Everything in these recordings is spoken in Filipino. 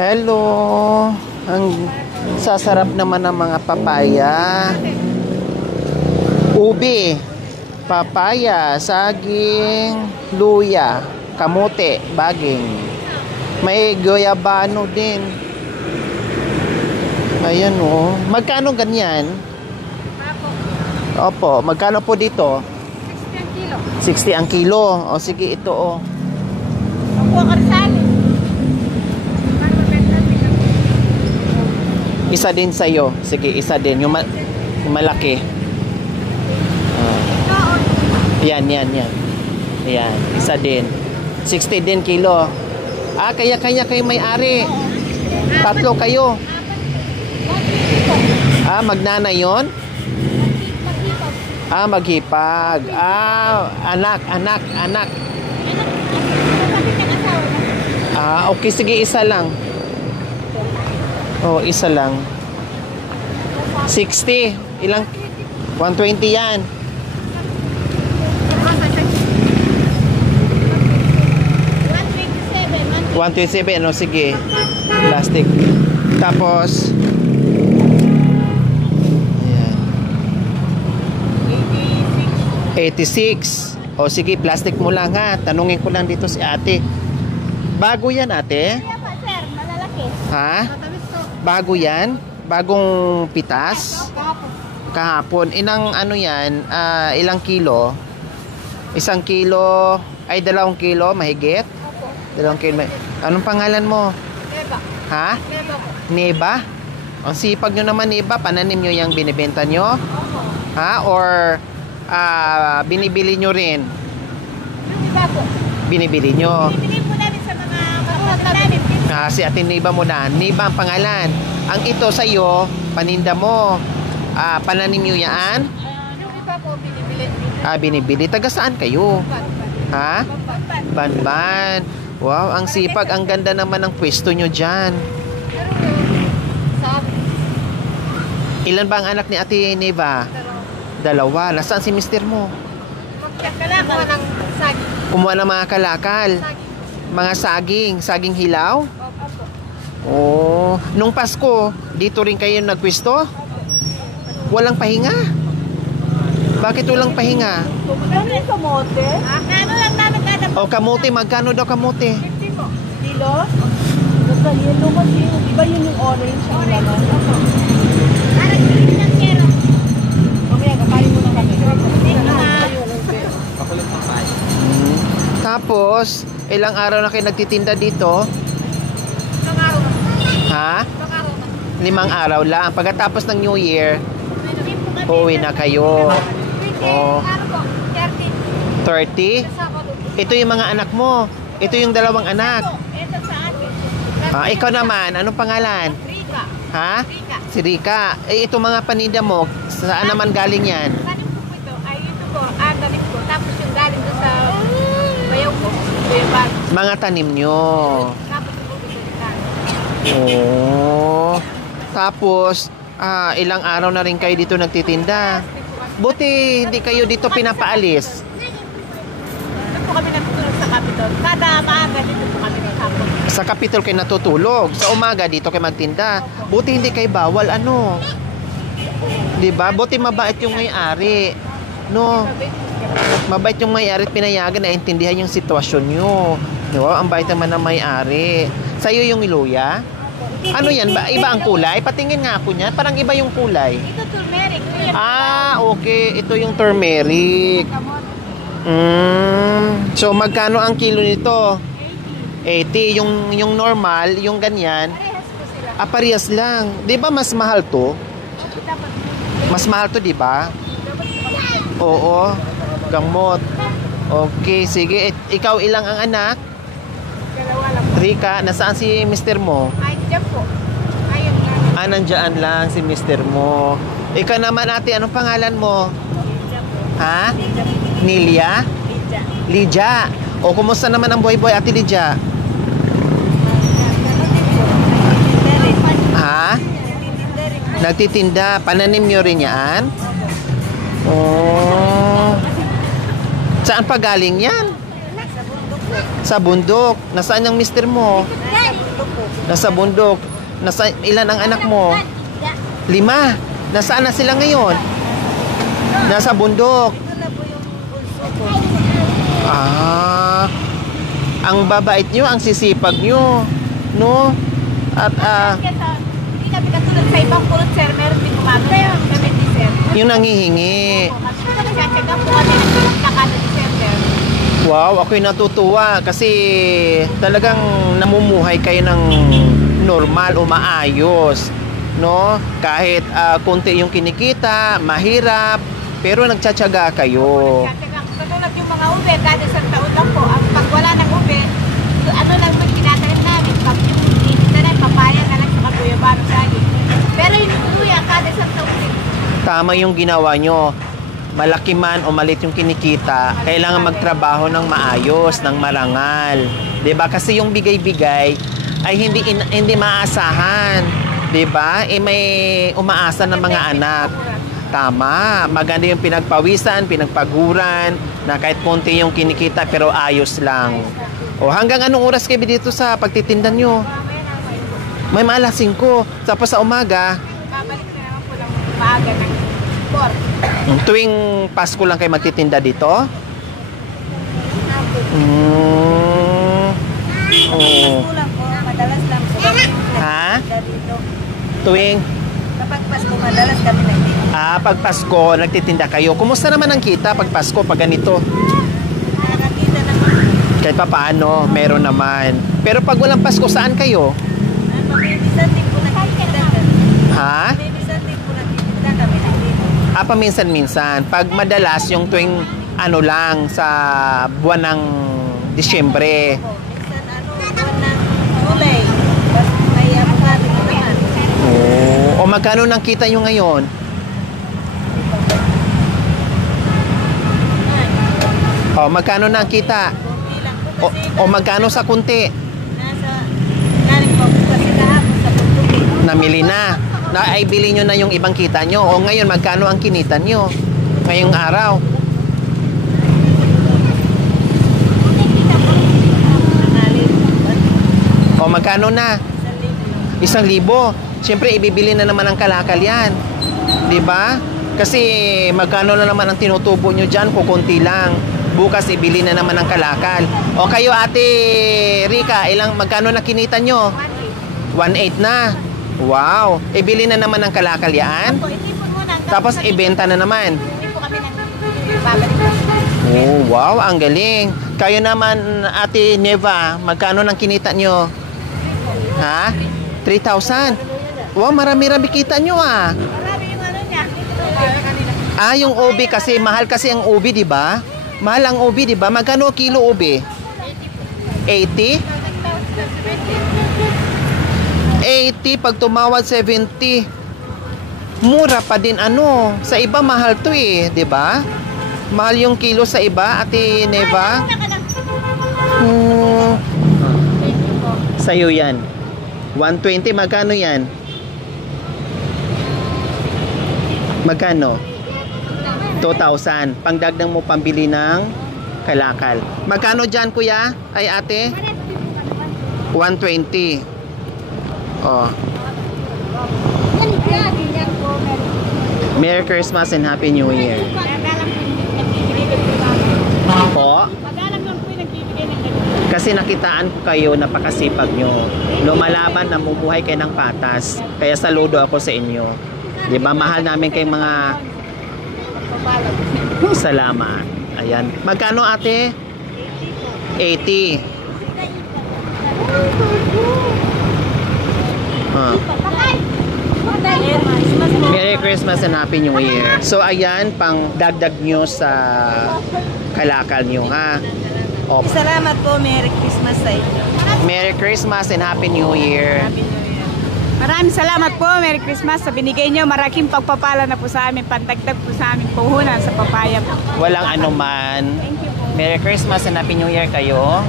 Hello. Ang sasarap naman ng mga papaya. Ubi, papaya, saging, luya, kamote, baging. May goyabano din. Ayan oh. Magkano ganyan? Opo, magkano po dito? 60 ang kilo. 60 ang kilo. O sige, ito oh. Ako ang karsali. Isa din sa'yo. Sige, isa din. Yung malaki. Yan. Yan, isa din. 60 din kilo. Ah, kaya kayo may-ari. Tatlo kayo. Ah, magnanay yun? Ah, maghipag. Ah, anak. Ah, okay. Sige, isa lang. Oh, isa lang. 60. Ilang? 120 yan. 127. Ano, sige. Plastic. Tapos, ayan. 86. O, sige, plastic mo lang ha. Tanungin ko lang dito si ate. Bago yan, ate? Sir, malalaki. Ha? Bago yan? Bagong pitas? Kahapon. Inang ano yan? Ilang kilo? 1 kilo? Ay, 2 kilo? Mahigit? 2 kilo. Anong pangalan mo? Neba. Ha? Neba po. Neba? Ang sipag nyo naman, Neba. Pananim nyo yung binibenta nyo? Ha? Or binibili nyo rin? Yung iba po. Binibili nyo? Binibili po namin sa mga kapatid namin. Si Ate Neba mo na. Neba ang pangalan. Ang ito sa'yo, paninda mo. Pananim nyo yan? Yung iba po, binibili. Binibili. Taga saan kayo? Ha? Banban. Wow, ang sipag. Ang ganda naman ng pwesto nyo dyan. Ilan ba ang anak ni Ate Neba? 2. Nasaan si mister mo? Magkakalakal ng saging. Kumuha ng mga kalakal. Mga saging. Saging hilaw? Oh. Nung Pasko, dito rin kayo nagpwesto? Walang pahinga? Bakit walang pahinga? Magkano yung kamote? Ano lang namin kada po. O, kamote. Magkano daw kamote? 50 po. Kilo? Basta yellow kasi, iba yun yung orange ang laman. Parang green ng kero. Mamaya, kapain mo na kami. Tapos, ilang araw na kayo nagtitinda dito? Isang araw na. Ha? Isang araw na. 5 araw lang. Pagkatapos ng New Year, uuwi na kayo. Oh. Ano po? 13. 30? Sa Sabado. Ito yung mga anak mo. Ito yung 2 anak. Ito sa akin. Ikaw naman, anong pangalan? Rika. Ha? Rika. Si Rika. Itong mga paninda mo, saan naman galing yan? Tanim ko po ito. Ay, ito po. Tanim ko. Tapos yung galing doon sa bayaw ko. Bayaw. Mga tanim nyo. Tapos po ito yung tanim. Oh. Tapos, ilang araw na rin kayo dito nagtitinda. Buti hindi kayo dito pinapaalis. Doon po kami natutulog sa Capitol. Kada maaga dito po kami naghapon. Sa Capitol kayo natutulog. Sa umaga dito kayo magtinda. Buti hindi kayo bawal. Ano? Diba? Buti mabait yung may-ari. No? Mabait yung may-ari at pinayagan na intindihan yung sitwasyon nyo. Diba? Ang bait naman ng may-ari. Sa'yo yung luya? Ano yan? Iba ang kulay? Patingin nga ako niyan. Parang iba yung kulay. Ito turmeric. Okay. Ito yung turmeric. So, magkano ang kilo nito? 80. Yung normal, yung ganyan. Parehas po sila. Parehas lang. Di ba mas mahal to? Dapat. Mas mahal to, di ba? Oo. Gamot. Okay, sige. Ikaw ilang ang anak? Dalawa lang po. Rika, nasaan si mister mo? Ay, dyan po. Ayun nga. Nandyan lang si mister mo. Ikaw naman ate, anong pangalan mo? Dyan po. Ha? Dyan po. Nilia? Dyan. Lydia. O, kumusta naman ang boy ate Lydia? Ha? Nagtitinda. Pananim nyo rin yan? Oh. Saan pa galing yan? Sa bundok. Nasaan yung mister mo? po. Nasa bundok. Ilan ang anak mo? 5. Nasaan na sila ngayon? Nasa bundok. Ito na po yung bulso ko. Ang babait nyo, ang sisipag nyo. No? At Hindi kami katulad sa ibang pulot, sir. Meron din gumagano. Kami di, sir. yung nangihingi. Kasi nagsasaga po kami ng nakano di, sir. Wow, ako'y natutuwa kasi talagang namumuhay kayo ng normal o maayos. No? Kahit konti yung kinikita, mahirap, pero nagtsatsaga kayo. Katulad yung mga ube, dahil isang taon lang po. Ang pag wala ng ube, ano lang po tinatanim namin. Pag yung tinita na, papaya na lang sa kabuyabano sa akin. Pero yung luya, kada isang taon din. Tama yung ginawa nyo. Malaki man o malit yung kinikita, kailangan magtrabaho ng maayos, ng marangal. 'Di ba? Kasi yung bigay-bigay ay hindi maasahan. 'Di ba? May umaasa ng mga anak. Tama. Maganda yung pinagpawisan, pinagpaguran, na kahit konti yung kinikita pero ayos lang. O hanggang anong oras kayo dito sa pagtitinda nyo? May alas 5. Tapos sa umaga, Babalik na naman po lang maaga ng 4. tuwing Pasko lang kayo magtitinda dito? Oo. Kulang po, madalas lang po. Ha? Dito. Tuwing Kapag Pasko, madalas kami nagtitinda. pag Pasko, nagtitinda kayo. Kumusta naman ang kita pag Pasko, pag ganito? Nakakita naman. Kahit pa paano, meron naman. Pero pag walang Pasko, saan kayo? Pamimisan din po nagtitinda kami. Ha? Pamimisan din po nagtitinda kami nandito. Paminsan-minsan. Pag madalas, yung tuwing ano lang, sa buwan ng Disyembre. Po, minsan buwan ng July. Basta may avocado na naman. O magkano nang kita nyo ngayon? O magkano na ang kita? Kunti lang po kasi O magkano sa kunti? nasa galing po po kasi kahapon sa Bundok. Namili na. Ay bili nyo na yung ibang kita nyo. O ngayon, magkano ang kinita nyo? Ngayong araw. O magkano na? 1,000. Siyempre, ibibili na naman ang kalakal yan. 'Di ba? Kasi magkano na naman ang tinutubo nyo dyan, kukunti lang. Bukas, ibili na naman ang kalakal. O kayo, Ate Rika, magkano na kinita nyo? 1,800 na. Wow. Ibili na naman ang kalakal yan. Po, itipon muna. Tapos, ibenta na naman. Hindi po kami babalik. Oh, wow, ang galing. Kayo naman, Ate Neva, magkano nang kinita nyo? Ha? 3,000? Wow, marami-rami kita nyo ah. Marami yung ano niya. Yung ubi kasi, mahal kasi ang ubi, di ba? Mahal ang ubi, di ba? Magkano kilo ubi? 80? 80 pag tumawad 70. Mura pa din ano. Sa iba mahal to eh, 'di ba? Mahal yung kilo sa iba, Ate Neva. Sa'yo yan. 120, magkano yan? Magkano? 2,000. Pangdagdag mo pambili ng kalakal. Magkano dyan, kuya? Ay, ate? 120. Oh. Merry Christmas and Happy New Year. Po? Kasi nakitaan ko kayo, napakasipag nyo. Lumalaban, namumuhay kayo ng patas. Kaya saludo ako sa inyo. Di ba? Mahal namin kayong mga salamat. Ayan. Magkano ate? 80. Merry Christmas and Happy New Year. So ayan, pang dagdag nyo sa kalakal nyo ha. O, Salamat po, Merry Christmas sa inyo. Merry Christmas and Happy New Year. Maraming salamat po. Merry Christmas sa binigay nyo. Maraking pagpapala na po sa amin. Pandagdag po sa aming puhunan sa papaya po. Walang anuman. Merry Christmas and Happy New Year kayo.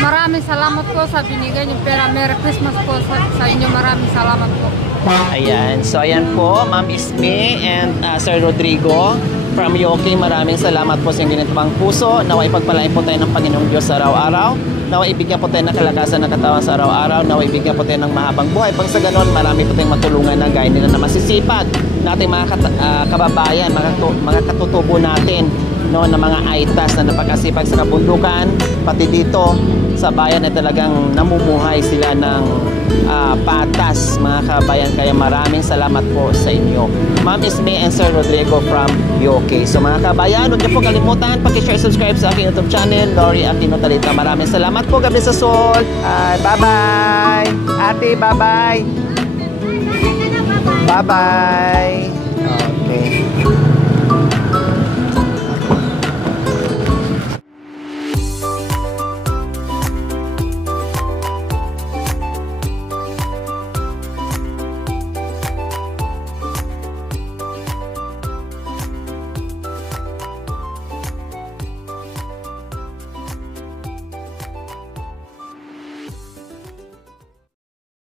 Maraming salamat po sa binigay niyo pera. Merry Christmas po sa inyo. Maraming salamat po. Ayan. So ayan po, Ma'am Isme and Sir Rodrigo from Yoking. Maraming salamat po sa inyong ginitbang puso. Naway pagpalain po tayo ng Panginoong Diyos sa araw-araw. Naway ibigyan po tayo ng kalakasan ng katawan sa araw-araw. Naway ibigyan po tayo ng mahabang buhay. Pang sa ganon, marami po tayong matulungan na gaya nila na masisipag natin mga kababayan, mga katutubo natin, no, na mga aitas na napakasipag sa kabundukan, pati dito sa bayan ay talagang namumuhay sila ng patas, mga kabayan. Kaya maraming salamat po sa inyo. Ma'am Isme and Sir Rodrigo from UK. So mga kabayan, huwag niyo po kalimutan paki-share, subscribe sa aking YouTube channel, Lori Aquino Talita. Maraming salamat po, gabi sa Sol. Bye-bye. Ate, bye-bye. Bye-bye. Okay.